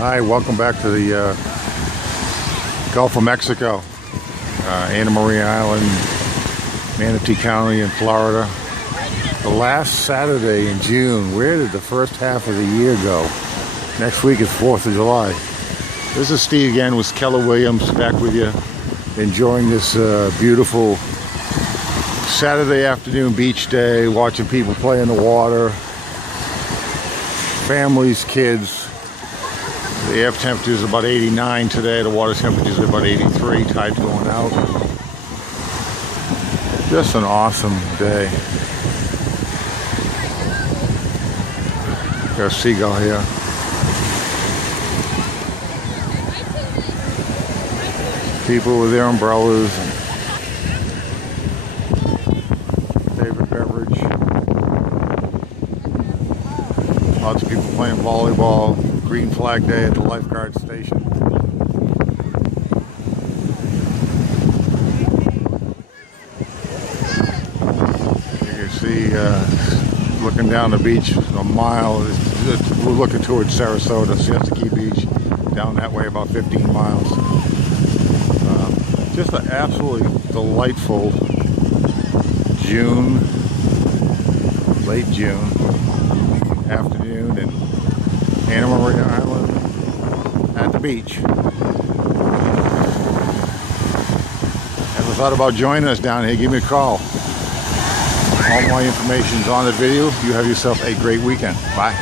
Hi, welcome back to the Gulf of Mexico, Anna Maria Island, Manatee County in Florida. The last Saturday in June. Where did the first half of the year go? Next week is 4th of July. This is Steve again with Keller Williams, back with you, enjoying this beautiful Saturday afternoon beach day, watching people play in the water, families, kids. The air temperature is about 89 today. The water temperature is about 83. Tide's going out. Just an awesome day. Got a seagull here. People with their umbrellas and favorite beverage. Lots of people playing volleyball. Green flag day at the lifeguard station. You can see, looking down the beach a mile, we're looking towards Sarasota, Siesta Key Beach, down that way about 15 miles. Just an absolutely delightful June, late June afternoon in Anna Maria Island at the beach. Ever thought about joining us down here? Give me a call. All my information is on the video. You have yourself a great weekend. Bye.